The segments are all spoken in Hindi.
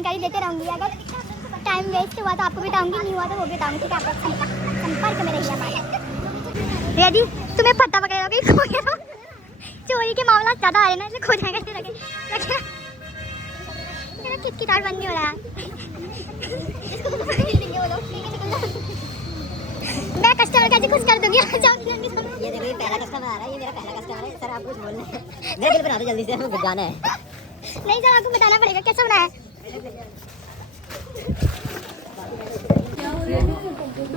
जानकारी देते रहूँगी। अगर टाइम वेस्ट हुआ तो आपको भी बताऊँगी, नहीं हुआ तो वो भी बताऊँगी। ठीक है, आप संपर्क में रहिए हमारे। भैया जी तुम्हें पता पकड़ेगा कि चोरी के मामला ज़्यादा आ रहे ना, इसलिए खो जाएगा। किटकिटार बंद नहीं हो रहा है। मैं कस्टमर कैसे खुश कर दूंगी? ये देखो ये पहला कस्टमर आ रहा है, ये मेरा पहला कस्टमर है। सर आप कुछ बोलना है? मेरा बिल बना दो जल्दी से, हमें जाना है। नहीं सर आपको बताना पड़ेगा कैसा बना है।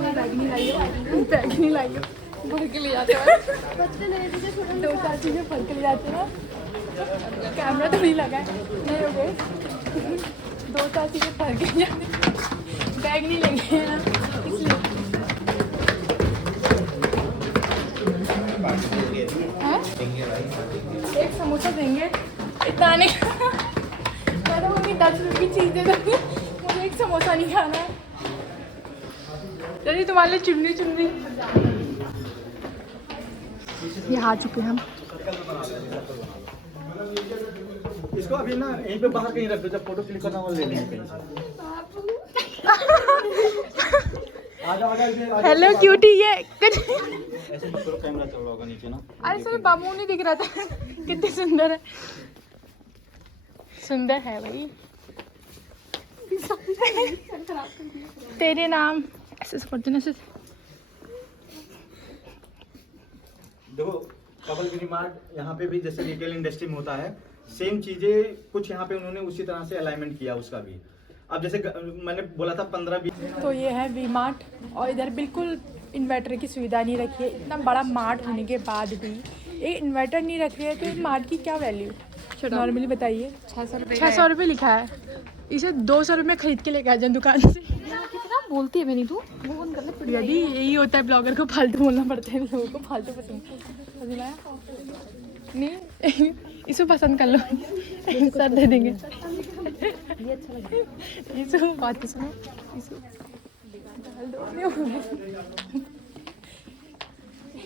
बैग नहीं लाई भर के ले जाते हैं, दो चार चीजें भर के ले जाते हैं। कैमरा तो नहीं लगा है, नहीं हो गए, दो चार चीजें भर के ले जाते, बैग नहीं लेंगे ना इसलिए। एक समोसा देंगे इतना नहीं। मैं तो मम्मी 10 रुपये की चीज़ दे दूँगी, मुझे एक समोसा नहीं खाना है। चलिए तुम्हारे लिए चुन्नी ये आ चुके हैं हम। इसको अभी ना यहीं पे बाहर कहीं रख दो, जब फोटो क्लिक करना वो ले लेंगे कहीं से। हेलो क्यूटी ये ऐसे करो, कैमरा चल रहा होगा नीचे ना। अरे सर बाबू नहीं दिख रहा था। कितनी सुंदर है, सुंदर है भाई। तेरे नाम ऐसे करते ना। देखो कपल गिरी मार्ट यहाँ पे भी जैसे रिटेल इंडस्ट्री में होता है, सेम चीजें कुछ यहाँ पे उन्होंने उसी तरह से अलाइनमेंट किया उसका भी। अब जैसे मैंने बोला था 15-20। तो ये है वी मार्ट, और इधर बिल्कुल इन्वर्टर की सुविधा नहीं रखी है। इतना बड़ा मार्ट होने के बाद भी एक इन्वर्टर नहीं रख रहे है, तो मार्ट की क्या वैल्यू? नॉर्मली बताइए। 600 रुपये लिखा है, इसे 200 रुपये में खरीद के लेके आ जाए दुकान से। कितना बोलती है मेरी तू, वो बंद कर ले। यदि यही होता है, ब्लॉगर को फालतू बोलना पड़ता है, लोगों को फालतू पसंद नहीं। इसको पसंद कर लो, सर दे देंगे। इसको बात सुनो,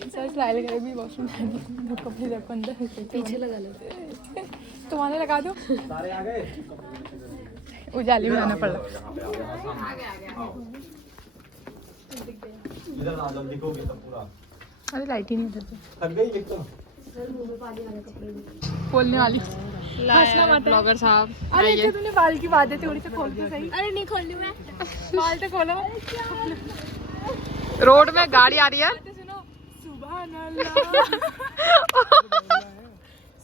सर ट्रायल करेगी वॉशरूम कपड़े रखो अंदर, पीछे लगा ले। तुम्हारे लगा दो, सारे आ गए। उजाले में आना पड़ रहा। इधर आ जाओ, दिखोगे सब पूरा। अरे लाइट ही नहीं उधर। थक गई लिख तो। बोलने वाली हंसना मत है। ब्लॉगर साहब अरे अच्छा तूने बाल की बात है, थोड़ी तो खोल तो सही। अरे नहीं खोलनी मैं। बाल तो खोलो। रोड में गाड़ी आ रही है। सुनो, सुभान अल्लाह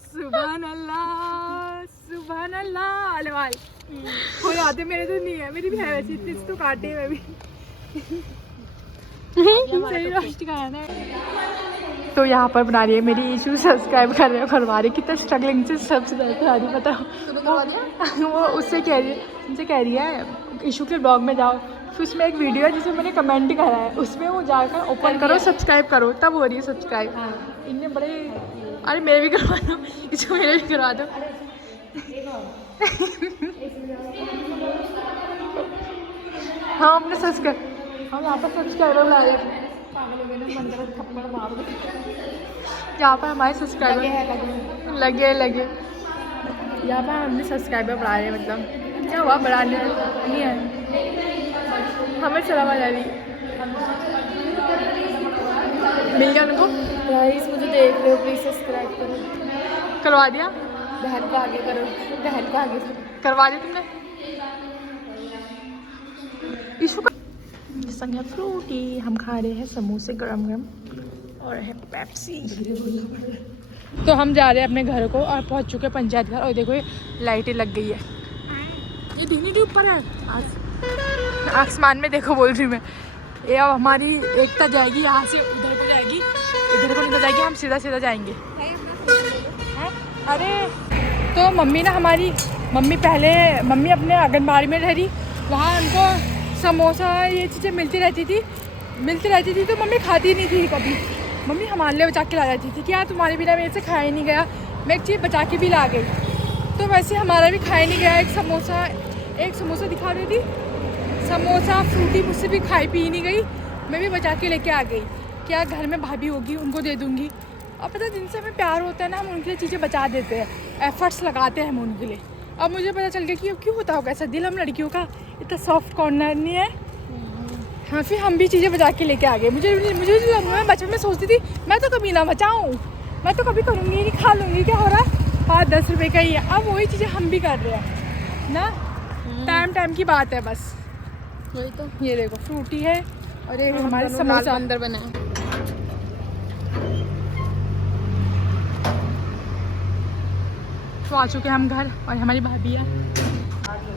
सुभान अल्लाह सुभान अल्लाह। अरे बाल हो जाते, मेरे तो नहीं है, मेरी भी है वैसे इतनी तो काटे में भी। सही रोस्ट का है ना। तो यहाँ पर बना रही है मेरी इशू, सब्सक्राइब करवा रही है। कितना स्ट्रगलिंग से सब्सक्राइब करा रही है, बताओ। वो उससे कह रही है, उनसे कह रही है इशू के ब्लॉग में जाओ, फिर उसमें एक वीडियो है जिसमें मैंने कमेंट करा है, उसमें वो जाकर ओपन करो, सब्सक्राइब करो, तब हो रही है सब्सक्राइब। इनने बड़े, अरे मेरे भी करवा दो, इसको मेरे भी करवा दो। हाँ अपने सब्सक्राइब, हम यहाँ पर सब्सक्राइबर बना रहे हैं। यहाँ पर हमारे सब्सक्राइबर लगे यहाँ पर हमने सब्सक्राइबर बढ़ा रहे हैं। मतलब क्या हुआ, बढ़ाने नहीं है, हमें सलाम आ रही। मिल गया उनको। गाइस मुझे देख रहे हो, प्लीज सब्सक्राइब करो। करवा दिया, बहन को आगे करो, बहन को आगे करवा दिया तुमने। इशू का संग है फ्रूटी, हम खा रहे हैं समोसे गरम और है पेप्सी। तो हम जा रहे हैं अपने घर को और पहुंच चुके हैं पंचायत घर। और देखो ये लाइटें लग गई है, ये धीरे ऊपर है आसमान में, देखो बोल रही मैं। ये अब हमारी एकता जाएगी, यहाँ से उधर को जाएगी, इधर को निकल जाएगी, हम सीधा जाएंगे। अरे तो मम्मी ना, हमारी मम्मी अपने आंगनबाड़ी में रह रही, वहाँ उनको समोसा ये चीज़ें मिलती रहती थी तो मम्मी खाती नहीं थी कभी। मम्मी हमारे लिए बचा के ला जाती थी कि यार तुम्हारे बिना मेरे से खाया ही नहीं गया, मैं एक चीज़ बचा के भी ला गई। तो वैसे हमारा भी खाया नहीं गया। एक समोसा दिखा रही थी, समोसा फ्रूटी मुझसे भी खाई पी नहीं गई, मैं भी बचा के लेके आ गई। क्या घर में भाभी होगी उनको दे दूँगी। और पता जिनसे हमें प्यार होता है ना, हम उनके लिए चीज़ें बचा देते हैं, एफर्ट्स लगाते हैं हम उनके लिए। अब मुझे पता चल गया कि क्यों होता होगा ऐसा, दिल हम लड़कियों का इतना सॉफ्ट कॉर्नर नहीं है। हाँ, फिर हम भी चीज़ें बचा के लेके आ गए। मुझे मैं बचपन में सोचती थी मैं तो कभी ना बचाऊँ, मैं तो कभी करूँगी नहीं, खा लूँगी, क्या हो रहा है 5-10 रुपए का ही है। अब वही चीज़ें हम भी कर रहे हैं ना, टाइम की बात है बस। वही तो। ये देखो फ्रूटी है और ये हमारे समोसा अंदर बना है। तो आ चुके हैं हम घर और हमारी भाभी है।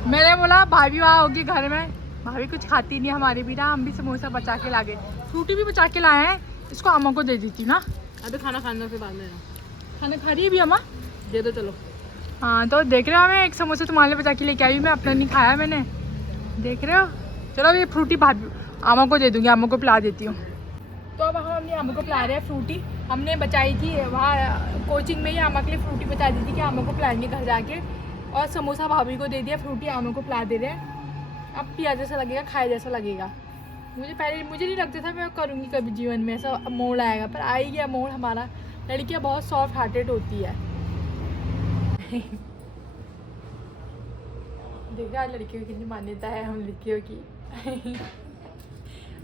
मैंने बोला भाभी वहाँ होगी घर में, भाभी कुछ खाती नहीं हमारी भी ना, हम भी समोसा बचा के ला गए, फ्रूटी भी बचा के लाए हैं। इसको अम्मा को दे दी थी ना, अभी खाना खाने से बाद में खाना खा रही है भी अम्मा, दे दो चलो। हाँ तो देख रहे हो, मैं एक समोसा तुम्हारे लिए बचा के लेके आई, मैं अपना नहीं खाया मैंने, देख रहे हो। चलो ये फ्रूटी भाभी अम्मा को दे दूँगी, अम्मा को पिला देती हूँ। तो अब हम अपनी अम्मा को पिला रहे हैं फ्रूटी, हमने बचाई थी वहाँ कोचिंग में ही, अम्मा के लिए फ्रूटी बचा दी थी कि अम्मा को पिलाएंगे घर जाके, और समोसा भाभी को दे दिया, फ्रूटी अम्मा को पिला दे रहे हैं। अब पिया जैसा लगेगा, खाया जैसा लगेगा। मुझे नहीं लगता था मैं करूँगी कभी जीवन में ऐसा मोड़ आएगा, पर आ ही गया मोड़ हमारा। लड़कियाँ बहुत सॉफ्ट हार्टेड होती है। देखा लड़कियों की कितनी मान्यता है हम लड़कियों की।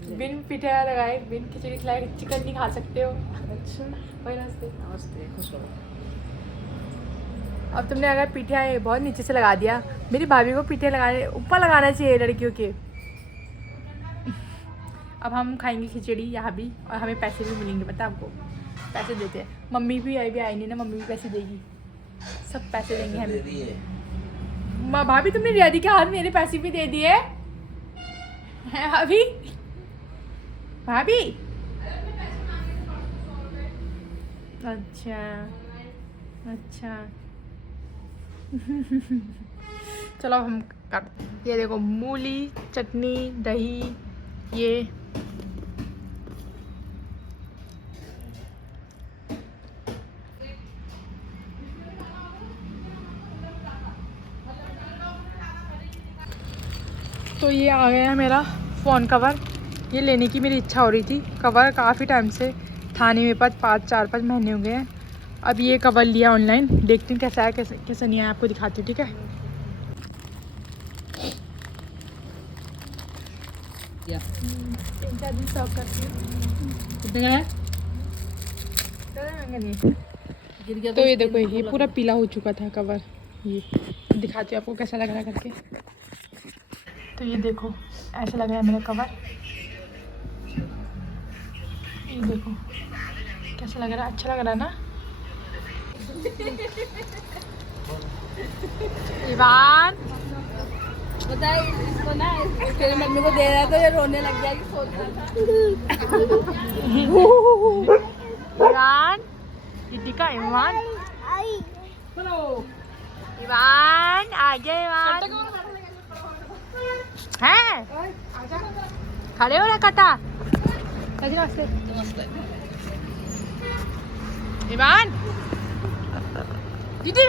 बिन पिठा लगाए, बिन खिचड़ी खिलाए चिकन नहीं खा सकते हो। अच्छा भाई, नमस्ते। नमस्ते, खुश रहो। अब तुमने अगर पीठा बहुत नीचे से लगा दिया, मेरी भाभी को पीठे लगाने ऊपर लगाना चाहिए लड़कियों के। अब हम खाएंगे खिचड़ी यहाँ भी, और हमें पैसे भी मिलेंगे, पता आपको, पैसे देते हैं। मम्मी भी आई नहीं ना, मम्मी भी पैसे देगी, सब पैसे देंगे हमें। भाभी तुमने रियादी के हाथ मेरे पैसे भी दे दिए हैं भाभी। भाभी अच्छा अच्छा। चलो हम कर, ये देखो मूली चटनी दही, ये तो ये आ गया है मेरा फ़ोन कवर। ये लेने की मेरी इच्छा हो रही थी, कवर काफ़ी टाइम से था नहीं मेरे पास, 4-5 महीने हो गए हैं। अब ये कवर लिया ऑनलाइन, देखती हूँ कैसा है कैसा नहीं है, आपको दिखाती हूँ, ठीक है। या 3-4 दिन सर्व करती हूँ। कितने का है? गिर गया तो ये देखो, ये पूरा पीला हो चुका था कवर, ये दिखाती हूँ आपको कैसा लग रहा है करके। तो ये देखो ऐसा लग रहा है मेरा कवर, ये देखो कैसा लग रहा है, अच्छा लग रहा है ना। इवान बताए इसको ना, तेरी मम्मी को दे रहा तो ये रोने लग गया कि सोच रहा था। इवान, दीदी का इवान, इवान आ गया, इवान है, खड़े हो ना कटा। नमस्ते इवान, दीदी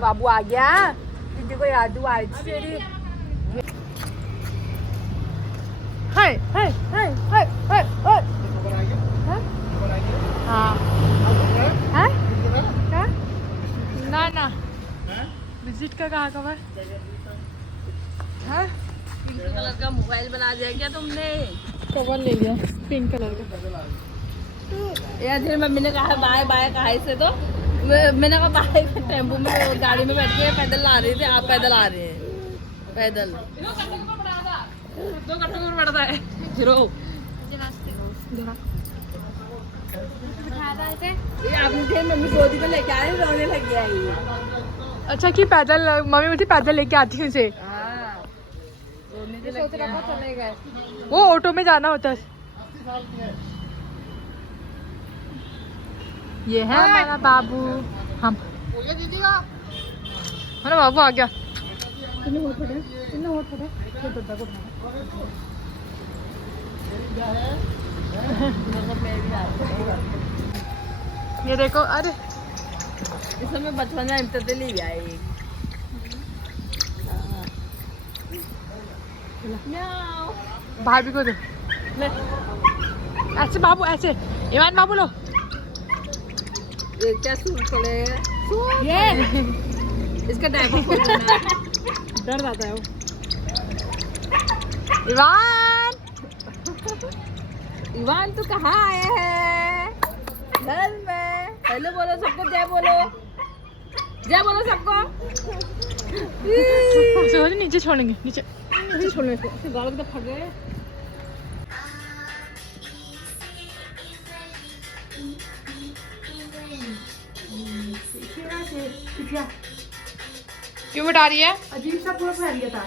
बाबू आ गया, दीदी को याद हुआ आई थी तेरी। हाय हाय हाय हाय हाय हाय, हाँ हाँ क्या ना ना, विजिट का कहाँ कवर है? पिंक कलर का मोबाइल बना दिया क्या तुमने? कवर ले लिया पिंक कलर का। यार तेरी मम्मी ने कहा बाय बाय कहा से, तो मैंने कहा बाय, टेम्पो में गाड़ी में बैठ के पैदल ला रही थी, आप पैदल आ रहे हैं, पैदल 2 घंटे में पड़ता है। ये आपने तेरी मम्मी गोदी में लेके आए, रोने लग गया ये। अच्छा कि पैदल, मम्मी मुझे पैदल लेके आती है उसे, सोच रहा था चले गए, वो ऑटो में जाना होता है। ये है हमारा बाबू, हम हमारा बाबू आ गया। ये देखो, अरे इसमें बचपन में इम्तियाज ले गया है। भाभी को दो, ऐसे बाबू, ऐसे ईमान बाबू लो। ये क्या सूट चले ये इसका डायपर खोलना है, डर जाता है वो। इवान तू कहाँ आया है? घर में। हेलो बोलो सबको, जय बोलो, जय बोलो सबको। नीचे छोड़ेंगे, नीचे छोड़ने को गालों तो फट गए। क्यों बता रही है? अजीब सा पूरा फैल गया था।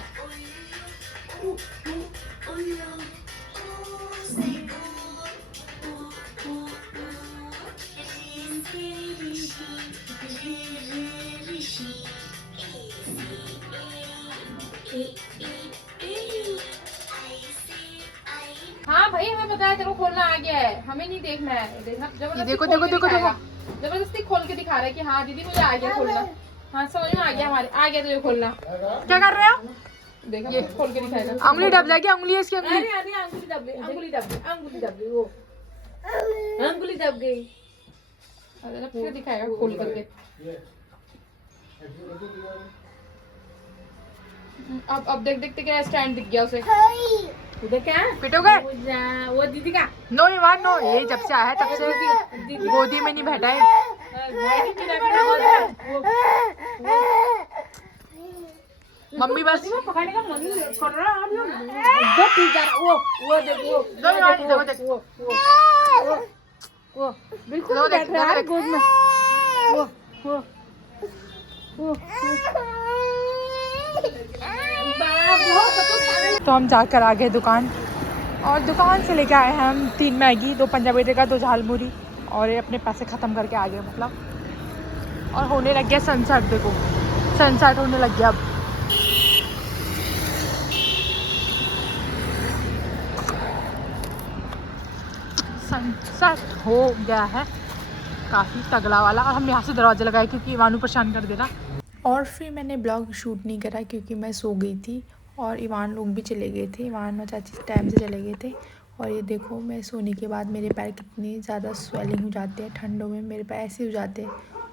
हाँ भाई हमें पता है तेरे को खोलना आ गया है, हमें नहीं देखना है। देखना जबरदस्ती देखो, खोल देखो, के देखो, दिखाएगा। जबरदस्ती खोल के दिखा रहा है कि हाँ दीदी मुझे आ गया खोलना। हाँ समझ में आ गया, हमारे आ गया तुझे खोलना। क्या कर रहे हो? देखा खोल के दिखाएगा। अंगुली दब जाएगी, अंगुली है इसकी अंगुली। अरे अरे अंगुली दब गई, अंगुली दब गई, अंगुली दब गई, वो अंगुली दब गई। अरे फिर दिखाएगा खोल करके। अब देख देखते क्या स्टैंड दिख गया उसे। उधर क्या है? पिटोगे? वो दीदी का नो ईवान नो, ये जब से आया है तब से गोदी में नहीं बैठा है। मम्मी बस पकड़ने का मन नहीं कर रहा आप लोग। वो पी जा रहा, वो देखो, दो ईवान, देखो देख। वो बिल्कुल दो नहीं देख, बैठ रहा है दो गोद में। वो तो हम जाकर आ गए दुकान, और दुकान से लेके आए हैं हम 3 मैगी, 2 पंजाबी टिक्का, 2 झालमुरी, और ये अपने पैसे ख़त्म करके आ गए मतलब। और होने लग गया सनसेट, देखो सनसेट होने लग गया अब। सनसेट हो गया है काफ़ी तगड़ा वाला। और हम यहाँ से दरवाज़ा लगाए क्योंकि इवानू परेशान कर देना। और फिर मैंने ब्लॉग शूट नहीं करा क्योंकि मैं सो गई थी और इवान लोग भी चले गए थे। इवान और चाची टाइम से चले गए थे। और ये देखो मैं सोने के बाद मेरे पैर कितने ज़्यादा स्वेलिंग हो जाते हैं। ठंडों में मेरे पैर ऐसे हो जाते हैं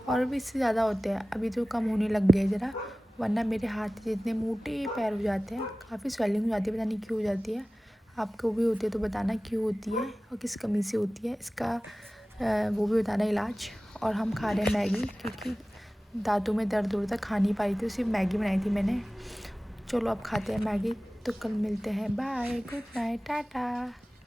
और भी इससे ज़्यादा होते हैं। अभी तो कम होने लग गए ज़रा, वरना मेरे हाथ जितने मोटे पैर हो जाते हैं। काफ़ी स्वेलिंग हो जाती है, पता नहीं क्यों हो जाती है। आपको भी होती है तो बताना क्यों होती है और किस कमी से होती है, इसका वो भी बताना इलाज। और हम खा रहे हैं मैगी क्योंकि दांतों में दर्द हो रहा था, खा नहीं पाई थी, सिर्फ मैगी बनाई थी मैंने। चलो अब खाते हैं मैगी, तो कल मिलते हैं। Bye, good night, Tata.